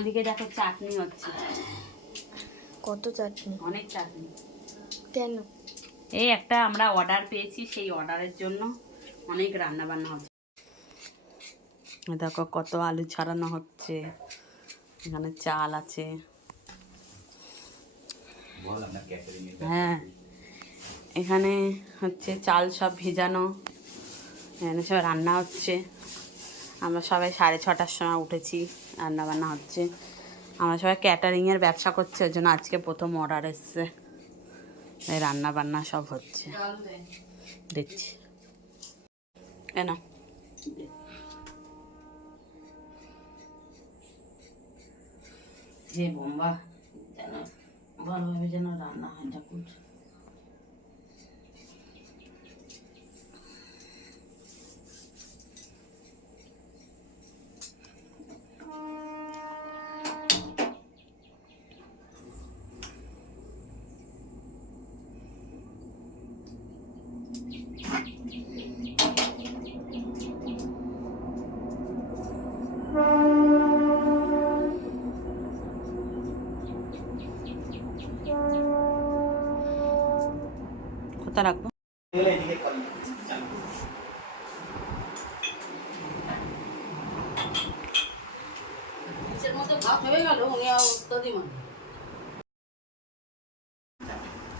এদিকে দেখো চাটনি হচ্ছে। কত চাটনি? অনেক চাটনি। কেন? এই একটা আমরা অর্ডার পেয়েছি, সেই অর্ডারের জন্য অনেক রান্না বান্না হচ্ছে। দেখো কত আলু ছাড়ানো হচ্ছে, এখানে চাল আছে। হ্যাঁ, এখানে হচ্ছে চাল সব ভেজানো, এখানে সব রান্না হচ্ছে। আমরা সবাই 6:30টার সময় উঠেছি, রান্না বান্না হচ্ছে। আমরা সবাই ক্যাটারিংয়ের ব্যবসা করছি, ওই জন্য আজকে প্রথম অর্ডার এসছে, এই রান্না বান্না সব হচ্ছে। দিচ্ছি কেন, যে বোম্বা যেন ভালোভাবে যেন রান্না হয় ঠাকুর। কোথা রাখবো?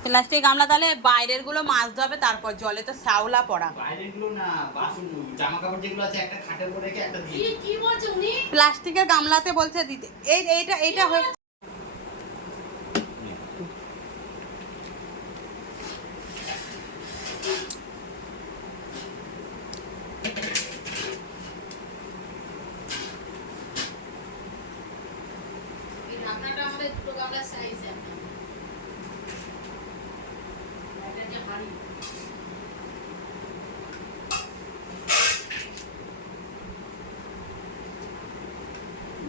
প্লাস্টিক গামলা, তাহলে বাইরের গুলো মাজতে হবে, তারপর জলে তো শ্যাওলা পড়া। বাইরের গুলো না, বাসন জামা কাপড় যেগুলো আছে একটা খাটের উপর রেখে একটা দিয়ে। কি বলছো উনি? প্লাস্টিকের গামলাতে বলছে দিতে। এইটা হয়ে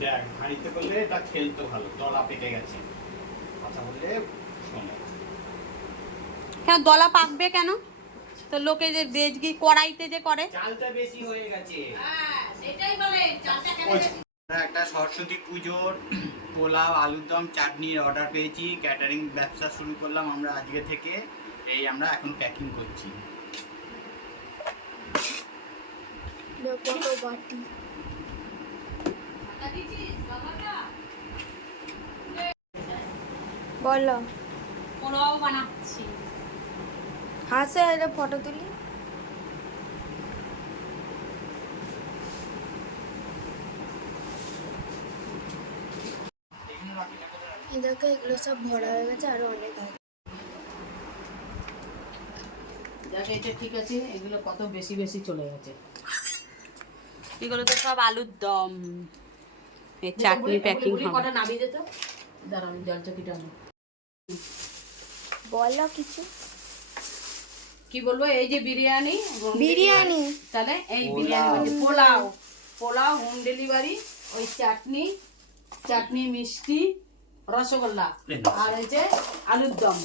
দেখ, হাঁড়িতে করলে এটা খেলতো ভালো, তলা পেকে গেছে। কথা বললে শোনে। কেন দলা পাকবে কেন? তো লোকে যে দেজগি কড়াইতে যে করে, চালটা বেশি হয়ে গেছে। হ্যাঁ সেটাই বলে, চালটা কেন বেশি? আমরা একটা সরস্বতী পুজোর পোলাও, আলুর দম, চাটনির অর্ডার পেয়েছি। ক্যাটারিং ব্যবসা শুরু করলাম আমরা আজকে থেকে। এই আমরা এখন প্যাকিং করছি। কত বাটি। বলো। পোলাও বানাচ্ছি। হাসে এটা ফটো তুলি। দেখো এগুলো সব ভরা হয়ে গেছে, আরো অনেক আছে। দেখো এটা ঠিক আছে, এগুলো কত বেশি বেশি চলে গেছে। এগুলো তো সব আলুর দম, এই চাটনি প্যাকিং হবে। কটা নামিয়ে দিত, দাঁড়াও আমি জল চকিটা আনো। বলো কিছু। কি বলবো, এই যে বিরিয়ানি, বিরিয়ানি, তাহলে এই বিরিয়ানি হচ্ছে পোলাও, পোলাও হোম ডেলিভারি, ওই চাটনি, চাটনি মিষ্টি, রসগোল্লা, আর হচ্ছে আলুর দম।